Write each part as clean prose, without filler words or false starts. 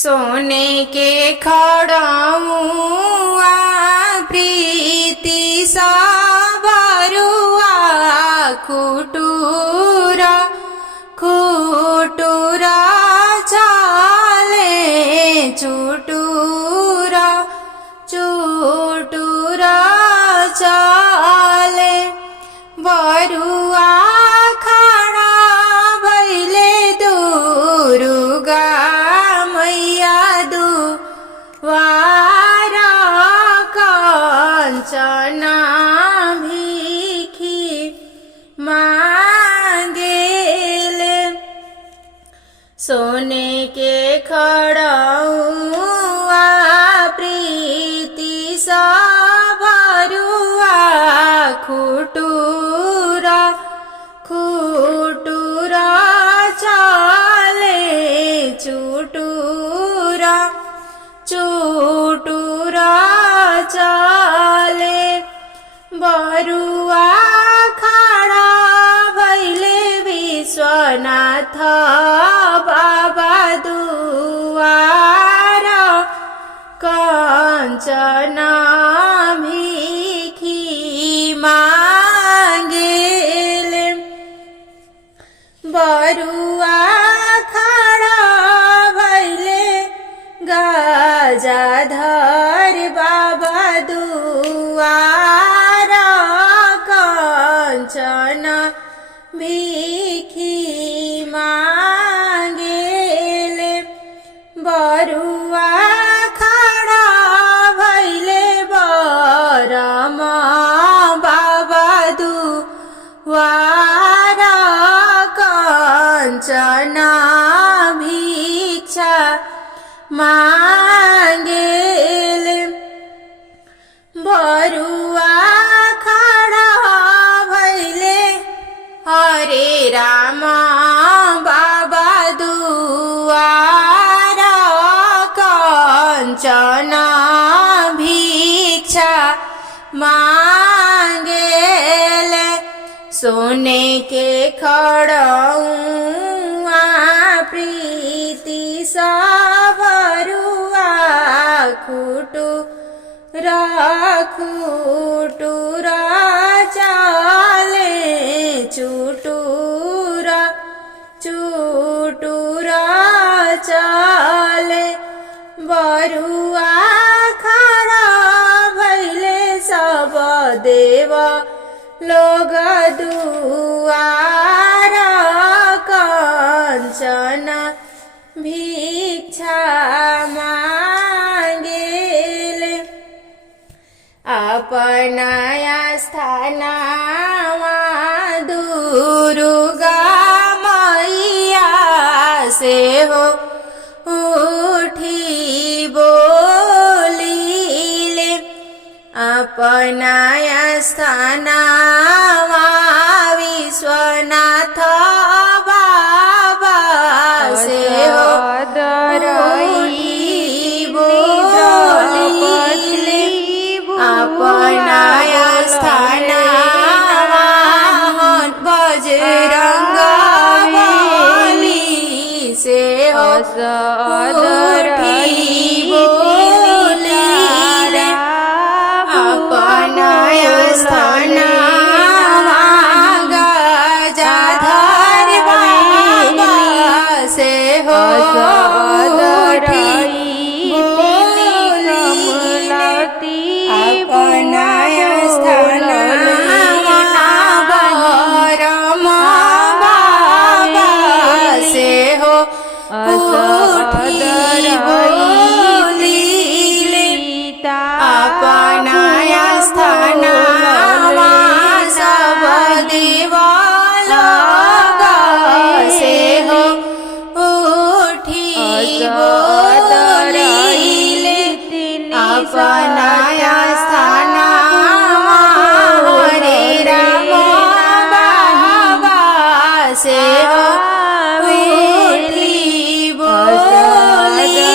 सोने के खड़ाऊआ प्रीति साबरुआ खुटूरा खुटूरा चाले चुटूरा चुटूरा चाले बरुआ खड़ा भैले दुर्गा मैया दुआरा कंचना भिखी मांगेले सोने के खड़ाऊआ प्रीति साबरुआ खुटूरा खुटूरा चाले चुटूरा चुटूरा चाले बरुआ खड़ा भैले विश्वनाथ बाबा दुआरा कंचना भिखी मांगेले बरुआ खड़ा भैले गजाधर बाबा दुआरा कंचना भिखी मांगेले बरुआ खड़ा भैले बरमा बाबा दुआरा कंचना भिक्षा मांगेले बरुआ खड़ा भैले हरे राम बाबा दुआरा कंचना भिक्षा मांगेले सोने के खड़ाऊआ प्रीति साबरुआ खुटूरा खुटूरा चाले चुटूरा चुटूरा चाले बरुआ खड़ा भैले सब देवा लोग दुआरा कंचना भिक्षा मांगेले अपना स्थानमा दुर्गा मैया से हो उठी बोलीले अपना स्थानमा विश्वनाथ बाबा से हो उठी बोलीले अपना स्थानमा बजरंग बली से हो उठी बोलीले अपना स्थानमा गजाधर बाबा से हो उठी बोलीले अपना स्थानमा बरमा बाबा से हो उठी बोलीले अपना स्थानमा सब देवा लोग से हो उठी बोलीले अपना स्थानमा हरे राम बाबा से हो उठी बोलीले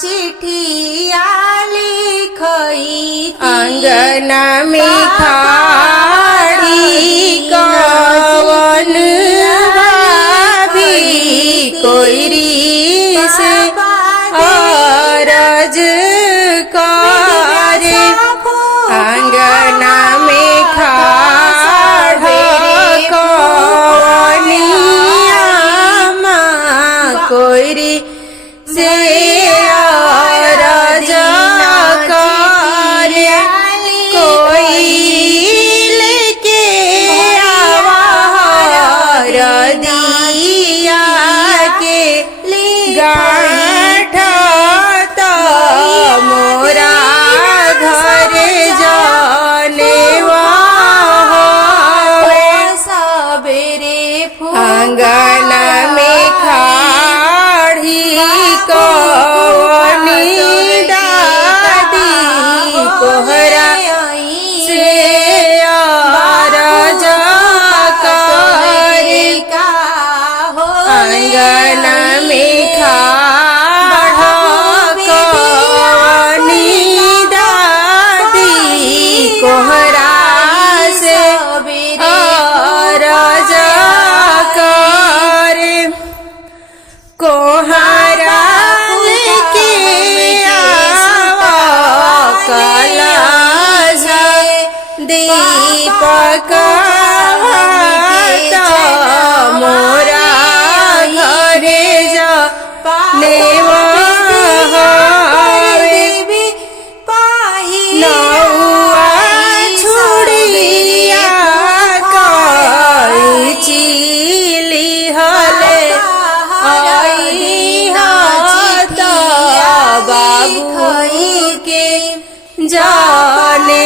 चिठिया लिखई अंगना में खाड़ी कवन भाभी कोई से अरज करे अंगना में खाड़ा कवनिया कोई से अरज करे कोहरा से अरज करे कोहरा के आवा कलश दीपक मोरा घरे जा नेवा नौआ छुड़िया चिली हले बाबू के जाने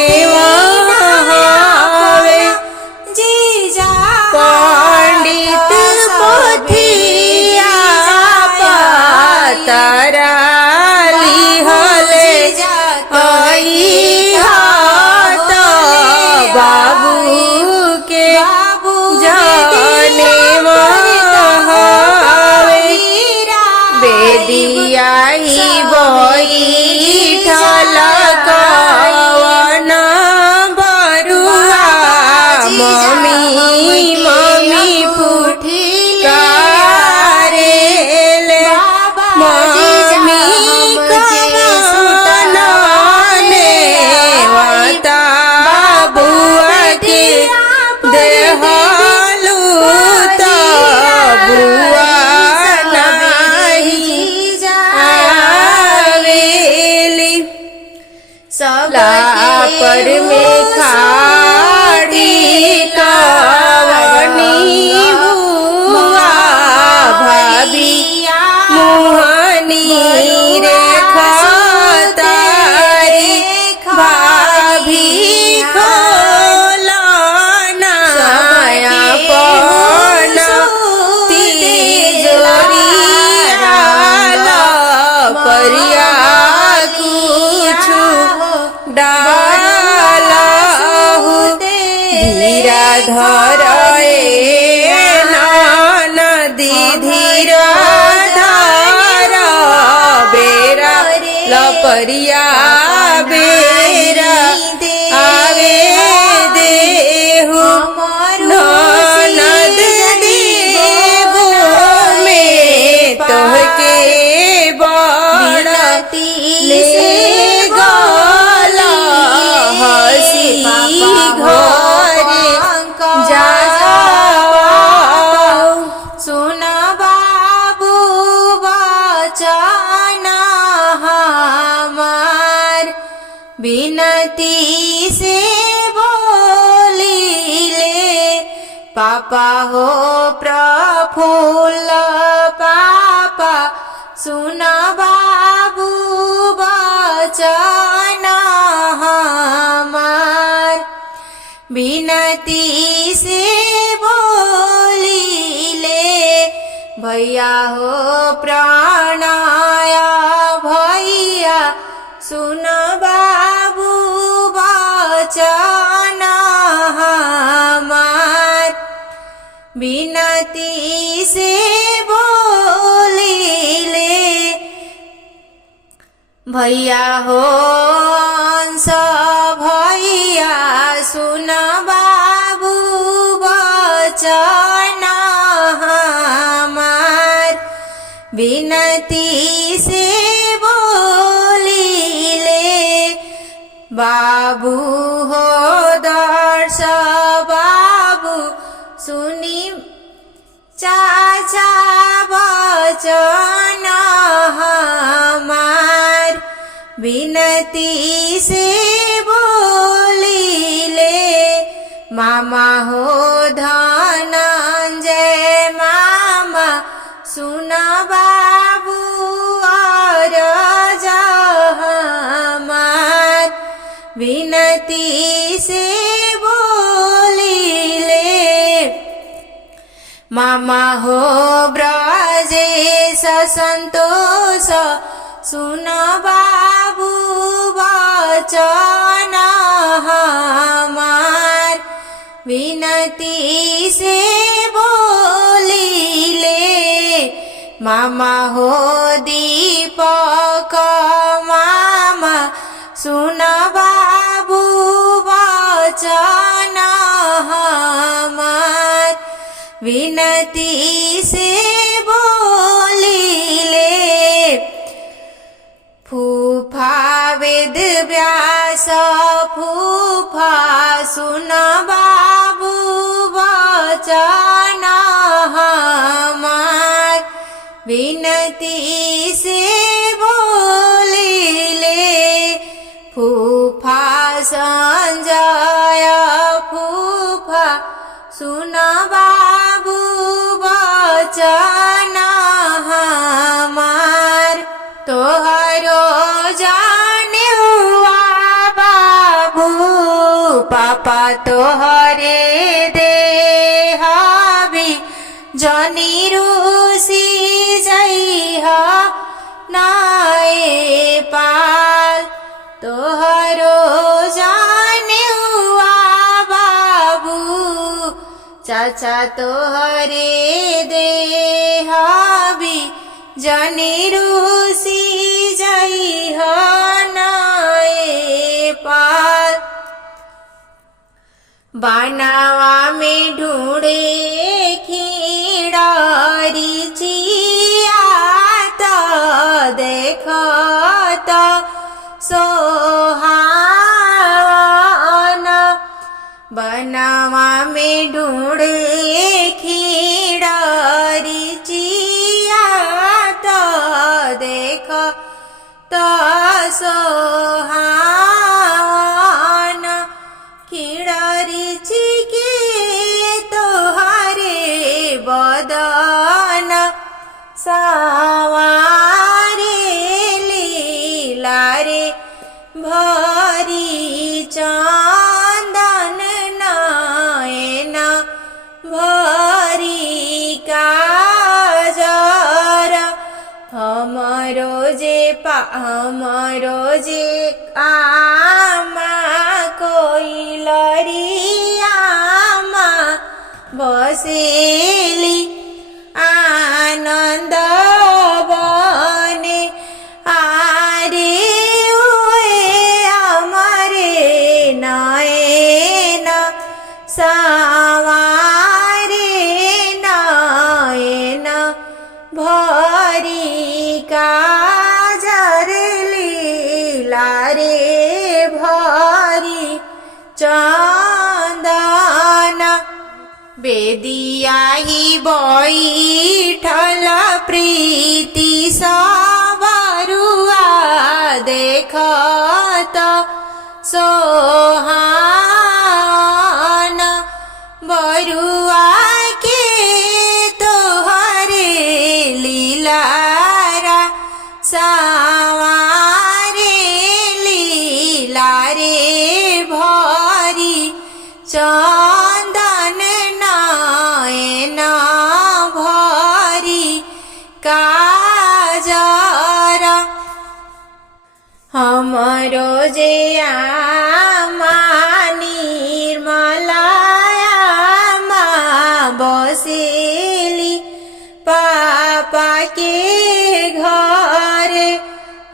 पंडित पोथिया पातरा लिहले बाबू के जाने बेदिया बैठल कवन बरुआ मम्मी मम्मी पुठिकारेले मम्मी कवन नेवता बुआ के देहलू त बुआ पर में खाड़ी कवनी बुआ भाभी मुहनी रे खतारी भाभी खोलना अपन तिजोरिया परिया कुछु डालहु धीरा धर नदी धीरा धर बेरा लपरिया बेरा आवे देहु ननद देवो में तोहके बड़ती से घरे जा सुन बाबू बचन हमार बिनती से बोलिले पापा हो प्रफुल्ल पापा सुन बाबू बचन हमार बिनती से बोलिले भैया हो प्रणय भैया सुन बाबू बचन हमार बिनती से बोलिले भैया हो अंश भैया सुन बाबू बचन हमार बिनती से बोलिले बाबू हो दर्श बाबू सुनी चाचा बचन हमार बिनती से बोलिले मामा हो धनंजय मामा सुन बाबू अरज हमार बिनती से बोलिले मामा हो ब्रजेश संतोष सुन बाबू बचन हमार विनती से बोलिले मामा हो दीपक मामा सुन बाबू विनती से बोलिले फूफा वेद व्यास फूफा सुन बाबू वचन हमार विनती से बोलिले फूफा संजय फूफा सुन बाबू वचन हमार तोहरो जाने हुआ बाबू पापा तोहरे देहाबी जनी रूसी जइह नाए पाल तोहरो जाने हुआ बाबू चाचा तोहरे देहाबी जनी रूसी जइह नाए पाल बनावा में ढूंढे खिड़ारी चिया तो देखत सोहावन बनावा में ढूंढे खिड़ारी चिया तो देखत सोहावन खिड़ारी चिके तोहरे बदन सवारे लीला रे भरी चंदन नयन भरी काजर हमरो जे आमा कोइलरियामा बसेली आनंद बने आरे उए अमरे नयन सवारे नयन भरी काजर लीला रे भरी चंदन बेदियाही बैठल प्रीति सबरुआ देखत सोहान बरुआ के तोहरे लीलारा सवारे लीला रे भरी चंदन नयन भरी काजर हमरो जे आमा निर्मलायामा बसेली पापा के घर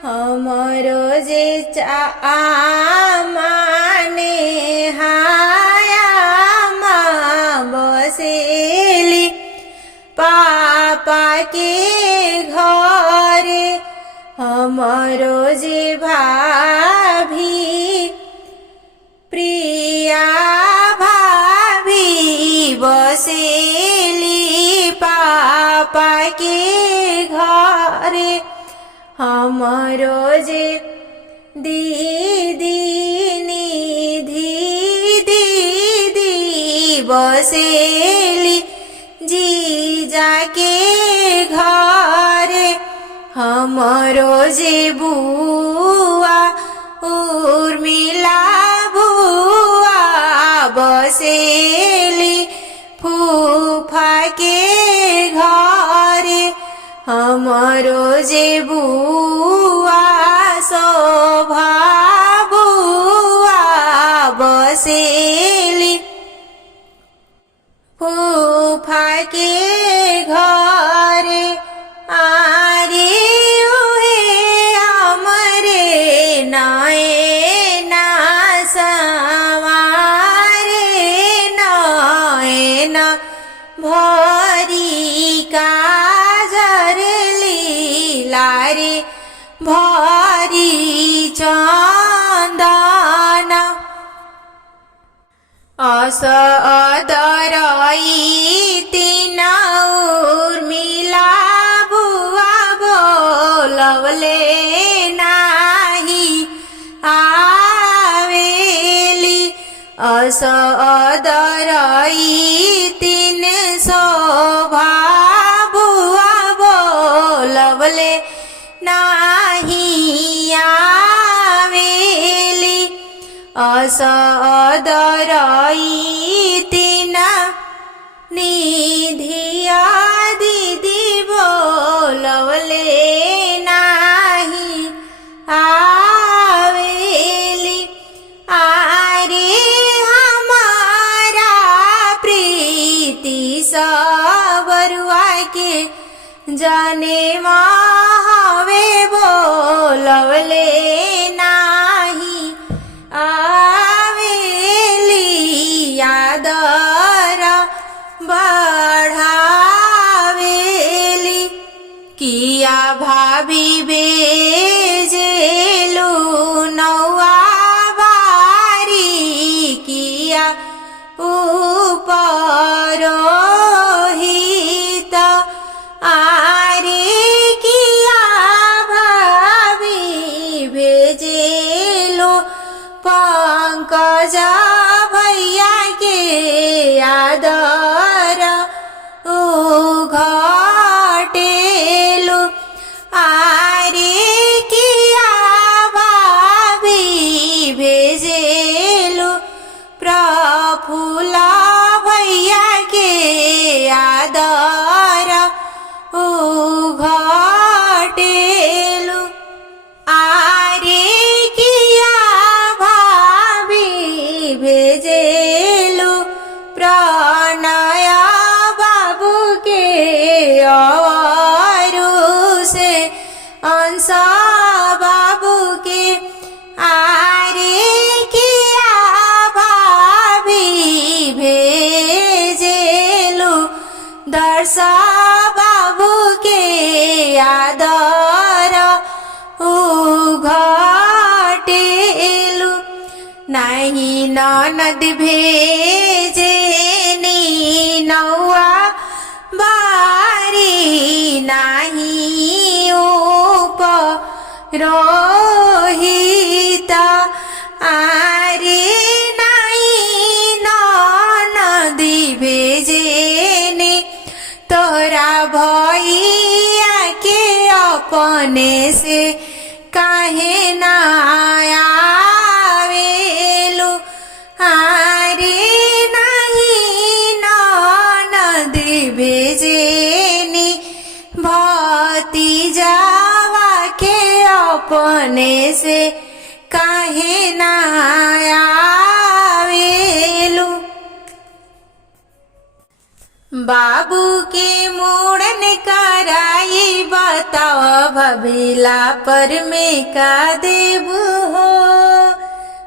हमरो जे आमा नेहायामा बसेली पापा के घर हमरो जे भाभी प्रिया भाभी बसेली पापा के घर हमरो जे दीदी निधि दीदी बसेली जीजा के घर हमरो जे बुआ उर्मिला बुआ बसेली फूफा के घर हमरो जे बुआ शोभा बुआ बसेली फूफा के घर आरे उहे हमरे नयना सवारे नयना असदरई तीन उर्मिला बुआ बोलवले नाही आवेली। असदरई तीन शोभा बुआ बोलवले नाही आवेली। असदरई तीन निधिया दीदी बोलवले नाही आवेली। आरे हमारा प्रीति सबरुआ के जाने हवे बोलवले नाही आवेली। आदर बढ़ावेली किया भाभी बेजेलू नौआ बारी किया उपरोहित। आरे किया भाभी भेजेलो पंकज भैया के आदर उघटेलो। आरे किया भाभी भेजेलो प्रफुल्ल भैया के आदर उघटेलो। आरे किया भाभी भेजेलो प्रणय बाबू के अवरु से अंश बाबू के। आरे किया भाभी भेजेलो दर्श बाबू के आदर उघटेलो। नहीं ननद भेजेनी नौआ बारी नहीं उपरोहित। आरे नहीं ननद भेजेनी तोरा भैया के अपने से काहे ना आवेलू। आरे नहीं ननद भेजेनी भतीजावा के अपने से काहे ना आवेलू। बाबू के मुड़न कराई बताओ भभीला पर में का देबू हो।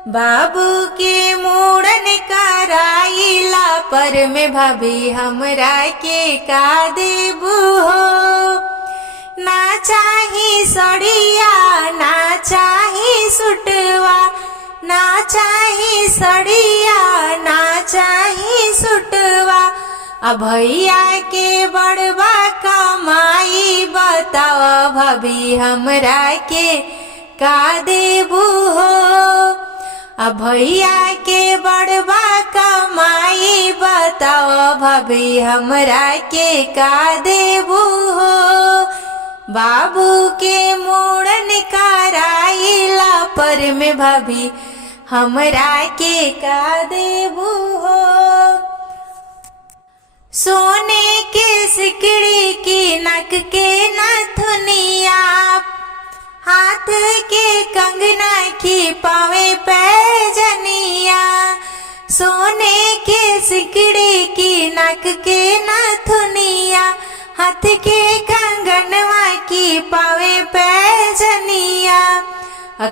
बाबू के मुड़न कराईला पर में भाभी हमरा के का देबू हो। ना चाही सड़िया ना चाही सुटवा ना चाही सड़िया ना चाही सुटवा। भैया के बड़बा कमाई बताओ भाभी हमरा के का देबू हो। भैया के बड़बा कमाई बताओ भाभी हमरा के का देबू हो। बाबू के मुड़न कराईला पर में भाभी हमरा के का देबू हो। सोने के सिकड़ी की नक के नथुनिया हाथ के कंगना की पावे पैजनिया। सोने के सिकड़ी की नक के नथुनिया हाथ के कंगनवा की पावे पैजनिया।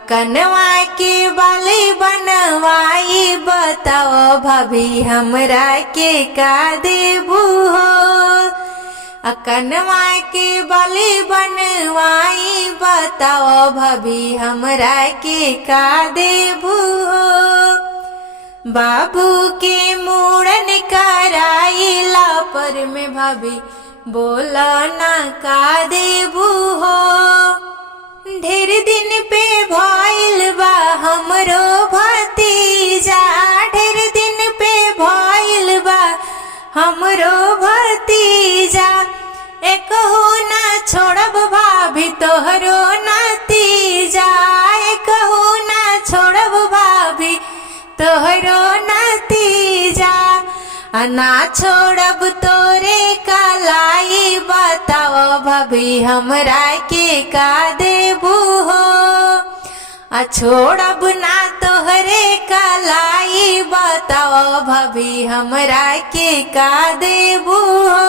कनवा के बाली बनवाई बताओ भाभी हमरा के का देबू हो। कनवा के बाली बनवाई बताओ भाभी हमरा के का देबू हो। बाबू के मुड़न कराइला पर में भाभी बोला ना का देबू हो। ढेर दिन पे भइल बा हमरो भतीजा, ढेर दिन पे भइल बा हमरो भतीजा। एकहु ना छोड़ब भाभी तोहरो नतीजा, एकहु ना छोड़ब भाभी तोहरो नतीजा। ना छोड़ब तोरे कलाई, बताओ भाभी हमरा के का देबू हो। छोड़ब ना तोहरे कलाई, बताओ भाभी हमरा के का देबू हो।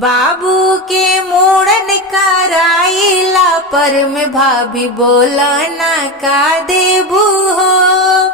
बाबू के मुड़न कराइला पर में भाभी बोला ना का देबू हो।